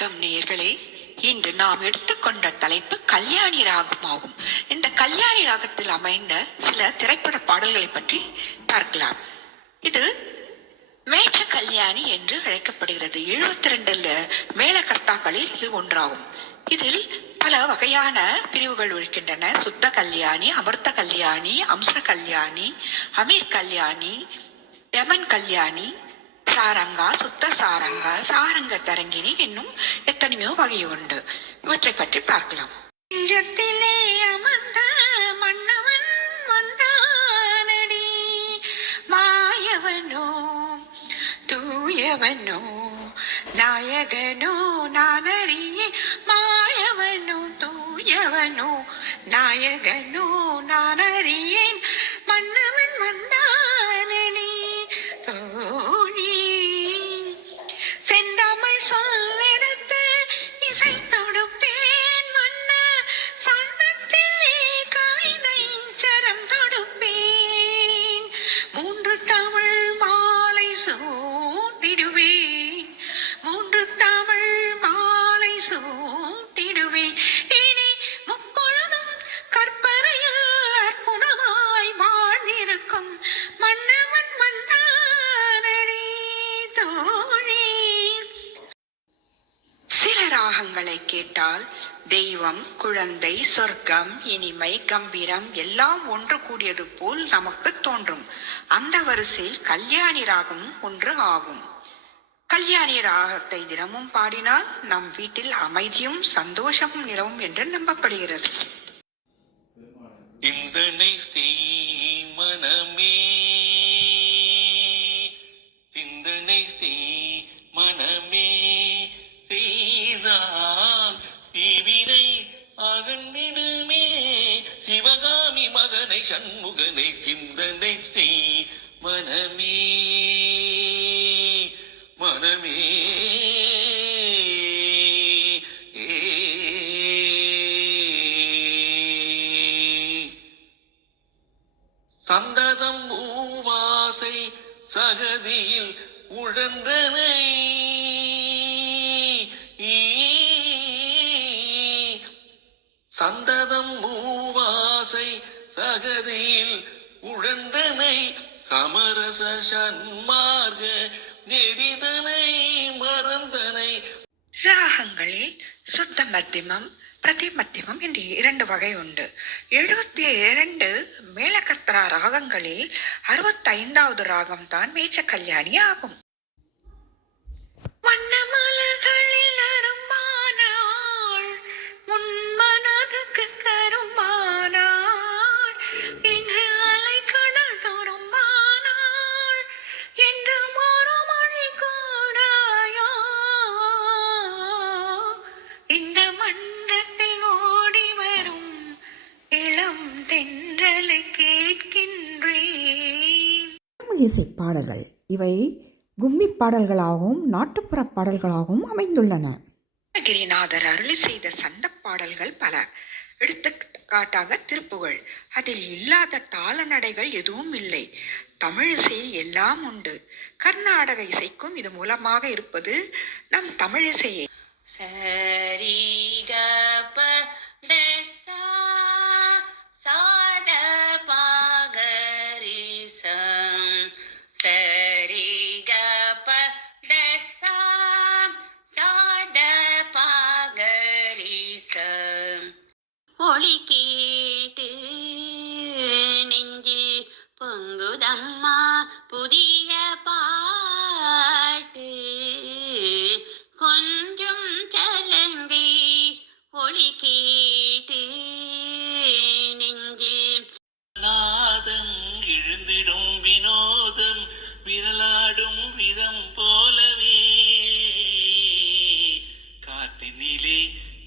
வணக்கம் நேயர்களே. இன்று நாம் எடுத்துக்கொண்ட தலைப்பு கல்யாணி ராகம் ஆகும். இந்த கல்யாணி ராகத்தில் அமைந்த சில திரைப்பட பாடல்களை பற்றி பார்க்கலாம். இது மேச்ச கல்யாணி என்று அழைக்கப்படுகிறது. 72 மேளகர்த்தாக்களில் இது ஒன்றாகும். இதில் பல வகையான பிரிவுகள் இருக்கின்றன. சுத்த கல்யாணி, அமிர்த கல்யாணி, அம்ச கல்யாணி, அமீர் கல்யாணி, யமன் கல்யாணி, சாரங்கா, சுத்த சாரங்கா, சாரங்க தரங்கினி என்னும் எத்தனையோ வகை உண்டு. இவற்றை பற்றி பார்க்கலாம். நெஞ்சத்திலே அமர்ந்த மன்னவன் வந்தானடி, மாயவனோ தூயவனோ நாயகனோ நானறியே, மாயவனோ தூயவனோ நாயகனோ நானறியேன், மன்னவன் வந்தானடி தோழி. செந்தமிழ் சொல்லெடுத்து இசை தொடுப்பேன் மன்ன, சந்தத்திலே கவிதை சரம் தொடுப்பேன், 3 தமிழ் மாலை சூட்டிடுவேன், 3 தமிழ் மாலை சூட்டிடுவேன். இனி முப்பொழுதும் கற்பனையில் அற்புதமாய் வாழ்ந்திருக்கும் மன்னவன் வந்தானடி தோழி. சில ராகங்களை கேட்டால் தெய்வம், குழந்தை, சொர்க்கம், இனிமை, கம்பீரம் எல்லாம் ஒன்று கூடியது போல் நமக்கு தோன்றும். அந்த வரிசையில் கல்யாணி ராகம் ஒன்று ஆகும். கல்யாணி ராகத்தை தினமும் பாடினால் நம் வீட்டில் அமைதியும் சந்தோஷமும் நிலவும் என்று நம்பப்படுகிறது. சிந்தனை செய் மனமே, சிந்தனை செய் மனமே, செய்தால் தீவினை அகன்றிடுமே, சிவகாமி மகனை சண்முகனை சிந்தனை செய் மனமே, மனமே. சந்ததம் மூவாசை சகதியில் உழன்றனை, சந்ததம் மூவாசை சகதியில் உழன்றனை, சமரச சன்மார்க நெறிதனை மறந்தனை. ராகங்களில் சுத்த மத்தியமம், பிரதிமத்தியமம் என்று 2 வகை உண்டு. 72 மேளகர்த்தா ராகங்களில் 65வது ராகம் தான் மேச்ச கல்யாணி ஆகும். வண்ணமலர்களில் அரும்பானாள், உன் மனதுக்கு கரும்பானாள், இன்று அலைக்கடல் தோறும்பானாள், என்று ஒரு மொழி கூடாயோ, இந்த மன்றத்தில் ஓடி வரும் இளம் தென்றலை கேட்கின்றேன். தமிழிசை பாடல்கள் இவை கும்மி பாடல்களாகவும் நாட்டுப்புற பாடல்களாகவும் அமைந்துள்ளன. கிரிநாதர் அருளி செய்த சந்த பாடல்கள் பல. எடுத்துக்காட்டாக திருப்புகழ். அதில் இல்லாத தாள நடைகள் எதுவும் இல்லை. தமிழ் இசையில் எல்லாம் உண்டு. கர்நாடக இசைக்கும் இது மூலமாக இருப்பது நம் தமிழ் இசையே. சரி க ப த சா சா த ப க ரி ச, சரி க ப த சா சா த ப க ரி ச. ஒளி கேட்டு நெஞ்சு பொங்குதம்மா புதிய பாட்டு, கொஞ்சம் சலங்கி ஒளி கேட்டு நெஞ்சு. நாதம் எழுந்திடும் வினோதம் விரலாடும் விதம் போலவே, காட்டினிலே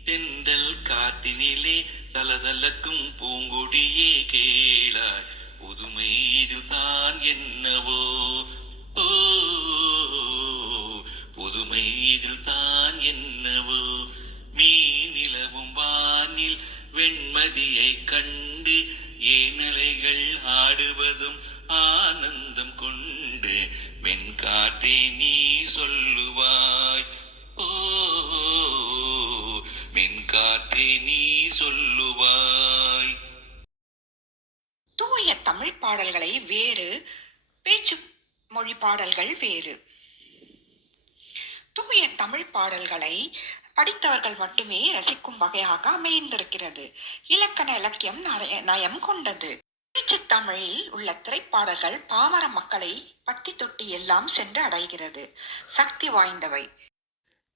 தென்றல் காட்டினிலே தலதலக்கும் பூங்கொடியே கேளாய், புதுமை இதில் தான் என்னவோ, ஓ புதுமை இதில் தான் என்னவோ. மீனிலவும் வானில் வெண்மதியை கண்டு ஏனலைகள் ஆடுவதும் ஆனந்தம் கொண்டு வெண்காற்றே நீ சொல்லுவாய். ஓ பாடல்களை வேறு, பேச்சு மொழி பாடல்கள் வேறு. தூய தமிழ் பாடல்களை படித்தவர்கள் மட்டுமே ரசிக்கும் வகையாக அமைந்திருக்கிறது. இலக்கண இலக்கியம் நயம் கொண்டது. பேச்சு தமிழில் உள்ள திரைப்பாடல்கள் பாமர மக்களை பட்டி தொட்டி எல்லாம் சென்று அடைகிறது. சக்தி வாய்ந்தவை.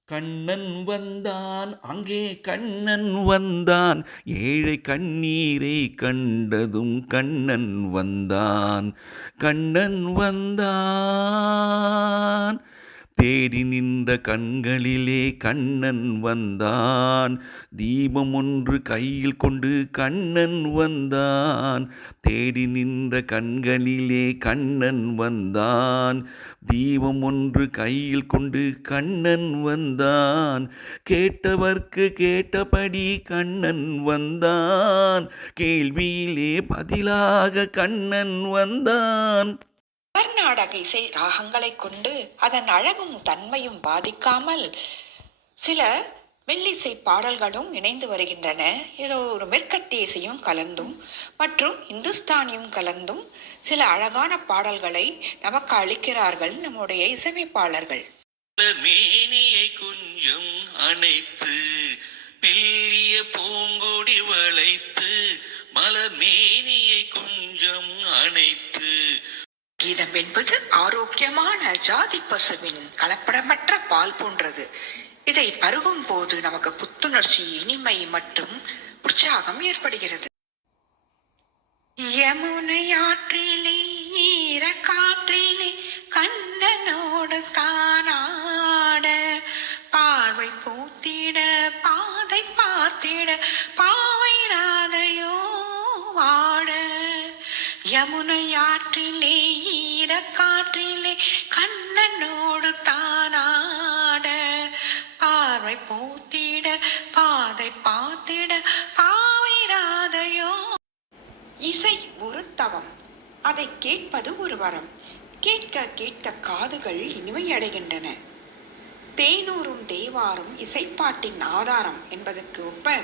கண்ணன் வந்தான், அங்கே கண்ணன் வந்தான், ஏழை கண்ணீரை கண்டதும் கண்ணன் வந்தான், கண்ணன் வந்தான், தேடி நின்ற கண்களிலே கண்ணன் வந்தான், தீபம் ஒன்று கையில் கொண்டு கண்ணன் வந்தான், தேடி நின்ற கண்களிலே கண்ணன் வந்தான், தீபம் ஒன்று கையில் கொண்டு கண்ணன் வந்தான், கேட்டவர்க்கு கேட்டபடி கண்ணன் வந்தான், கேள்வியிலே பதிலாக கண்ணன் வந்தான். கர்நாடக இசை ராகங்களை கொண்டு அதன் அழகும் தன்மையும் பாதிக்காமல் சில மெல்லிசை பாடல்களும் இணைந்து வருகின்றன. இது ஒரு மேற்கத்திய இசையும் கலந்தும் மற்றும் இந்துஸ்தானியும் கலந்தும் சில அழகான பாடல்களை நமக்கு அளிக்கிறார்கள் நம்முடைய இசையமைப்பாளர்கள். மேனியை கொஞ்சம் அணைத்து மெல்லிய பூங்கொடி வளைத்து, மலர் மேனியை கொஞ்சம் அணைத்து. கீதம் என்பது ஆரோக்கியமான ஜாதி பசுவின் கலப்படமற்ற பால் போன்றது. இதை பருகும் போது நமக்கு புத்துணர்ச்சி, இனிமை மற்றும் உற்சாகம் ஏற்படுகிறது. யமுனை ஆற்றிலே ஈர காற்றிலே கண்ணனோடு தானாட, பார்வை பூத்திட பாதை பார்த்திட பாவைராதையோ வாட. யமுனை ஆற்றிலே ஈர காற்றிலே கண்ணனோடு தானாட, பார்வை பூத்திட பாதை பார்த்திட பாவைராதையோ. இசை ஒரு தவம், அதை கேட்பது ஒரு வரம். கேட்க கேட்க காதுகள் இனிமையடைகின்றன. தேனூரும் தேவாரும் இசைப்பாட்டின் ஆதாரம் என்பதற்கு ஒப்ப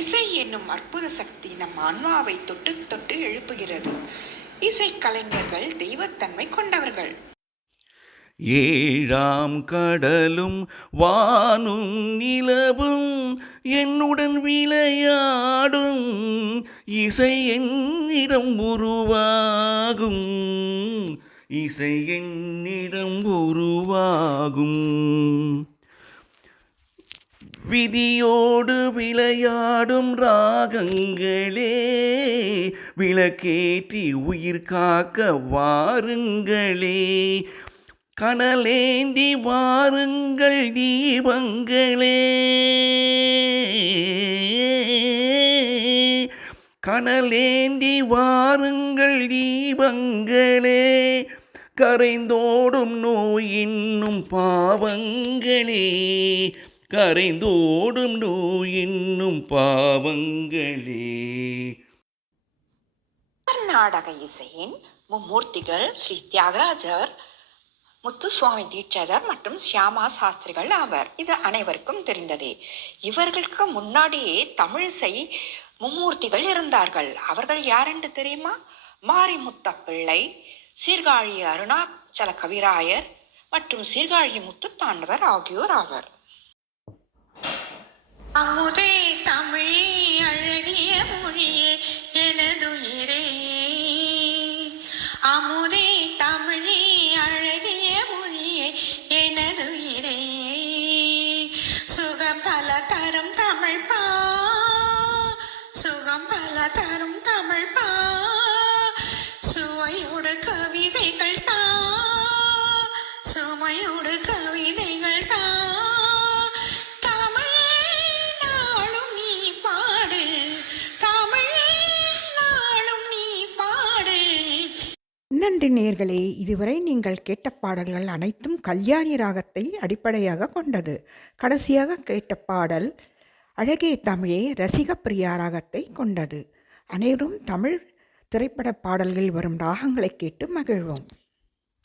இசை என்னும் அற்புத சக்தி நம் ஆன்மாவை தொட்டு தொட்டு எழுப்புகிறது. இசை கலைஞர்கள் தெய்வத்தன்மை கொண்டவர்கள். ஏழாம் கடலும் வானும் நிலவும் என்னுடன் விளையாடும், இசை என்னிடம் உருவாகும், இசை என்னிடம் உருவாகும். விதியோடு விளையாடும் ராகங்களே, விளக்கேற்றி உயிர் காக்க வாருங்களே, கனலேந்தி வாருங்கள் தீபங்களே, கனலேந்தி வாருங்கள் தீபங்களே, கரைந்தோடும் நோய் என்னும் பாவங்களே, கரைந்தோடும் நோய் என்னும் பாவங்களே. கர்நாடக இசையின் மும்மூர்த்திகள் ஸ்ரீ தியாகராஜர், முத்துசுவாமி தீட்சிதர் மற்றும் சியாமா சாஸ்திரிகள் ஆவர். இது அனைவருக்கும் தெரிந்ததே. இவர்களுக்கு முன்னாடியே தமிழிசை மும்மூர்த்திகள் இருந்தார்கள். அவர்கள் யாரென்று தெரியுமா? மாரிமுத்த பிள்ளை, சீர்காழி அருணாச்சல கவிராயர் மற்றும் சீர்காழி முத்துத்தாண்டவர் ஆகியோர் ஆவர். அமுதே தமிழே அழகிய மொழியே எனதுயிரே, அமுதே தமிழே அழகிய மொழியே எனதுயிரே, சுகம் பல தரும் தமிழ் பா, சுகம் பல தரும் தமிழ் பா, சுவையோடு கவிதைகள் தா, சுமையோடு கவிதைகள் தா, நன்றி நேயர்களே. இதுவரை நீங்கள் கேட்ட பாடல்கள் அனைத்தும் கல்யாணி ராகத்தை அடிப்படையாக கொண்டது. கடைசியாக கேட்ட பாடல் அழகே தமிழே ரசிகப்பிரியா ராகத்தை கொண்டது. அனைவரும் தமிழ் திரைப்பட பாடல்களில் வரும் ராகங்களை கேட்டு மகிழ்வோம்.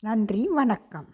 நன்றி, வணக்கம்.